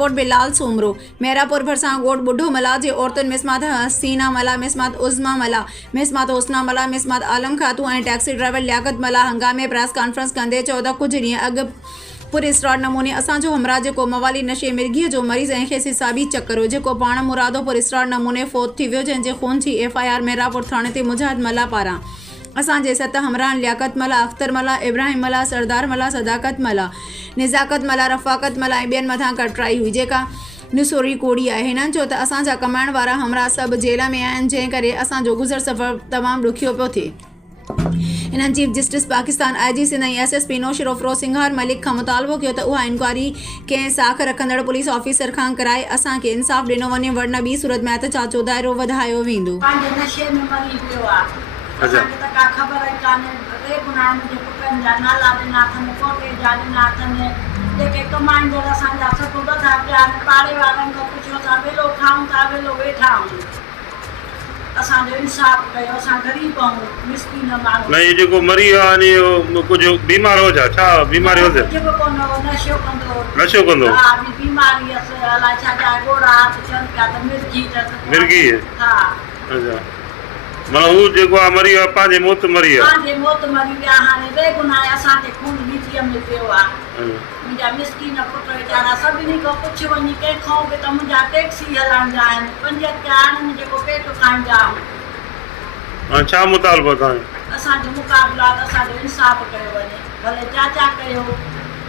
रिपोर्ट बिलाल सोमरो। मेहरापुर भरसा गोट बुढ़ो मला जे औरतुन मिसमात हसीना मला, मिसमात उज़मा मला, मिसमात हुसना मला, मिसमात आलम खातू ऐं टैक्सी ड्राइवर लियाकत मला हंगामे प्रेस कॉन्फ्रेंस कंदे चयो त कुछ ॾींहं अॻु पुरस्राट नमूने असांजो हमरा जेको मवाली नशे मिर्गीअ जो मरीज़ ऐं खेसि हिसाबी चक्कर हो जेको पाण मुरादो पुरस्राट नमूने फ़ौत थी वियो, जंहिंजे खून जी FIR मेहरापुर थाणे ते मुजाहिद मला पारां असांजे 7 हमराहनि लियाकत मला, अख्तर मला, इब्राहिम मला, सरदार मला, सदाकत मला, निज़ाकत मला, रफ़ाकत मला ऐं ॿियनि मथां कटराई हुई जेका निसोरी कोड़ी आहे। हिननि चयो त असांजा कमाइण वारा हमरा सभु जेल में आहिनि, जंहिं करे असांजो गुज़र सफ़र तमामु ॾुखियो पियो थिए। इन्हनि chief justice Pakistan IG Sindh ऐं SSP नौशर अफ़रोज़ सिंघार मलिक खां मुतालबो कयो त उहा इंक्वायरी कंहिं साख रखंदड़ पुलिस ऑफिसर खां कराए असांखे इंसाफ़ ॾिनो वञे, वरना ॿी सूरत में एहतजाज जो दाइरो वधायो वेंदो। असांखे त का ख़बर ई कान्हे, टे गुनाहनि जे पुटनि जा नाला ॾिना अथनि, पोटे जा ॾिना अथनि, जेके कमाईंदड़ असांजा सभु ॿधा पिया आहिनि। पाड़े वारनि खां पुछो, असां वेलो खाऊं था, वेलो वेठा आहियूं, असांजो इंसाफ़ कयो, असां ग़रीब आहियूं, मिसकीन माण्हू। न ये जेको मरी वियो कुझु बीमार हो छा बीमारी हो जेको कोन नशो कंदो हा बीमारी अलाए छा गोड़ा हथ चवनि पिया त मिर्गी हा अच्छा मतलब वो जेको मरी वियो पंहिंजे मौत मरी वियो, पंहिंजे मौत मरी विया। हाणे बेगुनाह असांजे खून नीतिअ में पियो आहे। मुंहिंजा मिसकीन पुट वीचारा सभिनी खां पुछ वञी कंहिंखां बि त मुंहिंजा टैक्सी हलाईंदा आहिनि, 5 रुपया आहिनि जेको पेट खाईंदा आहियूं। छा मुतालबो तव्हांजो? असांजो मुक़ाबिला त असांजो इंसाफ़ कयो वञे, भले चाचा कयो,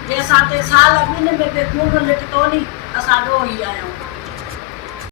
जे असां ते साल ॿिनि में बि खून लिखतो नी, असां ॾोही आहियूं।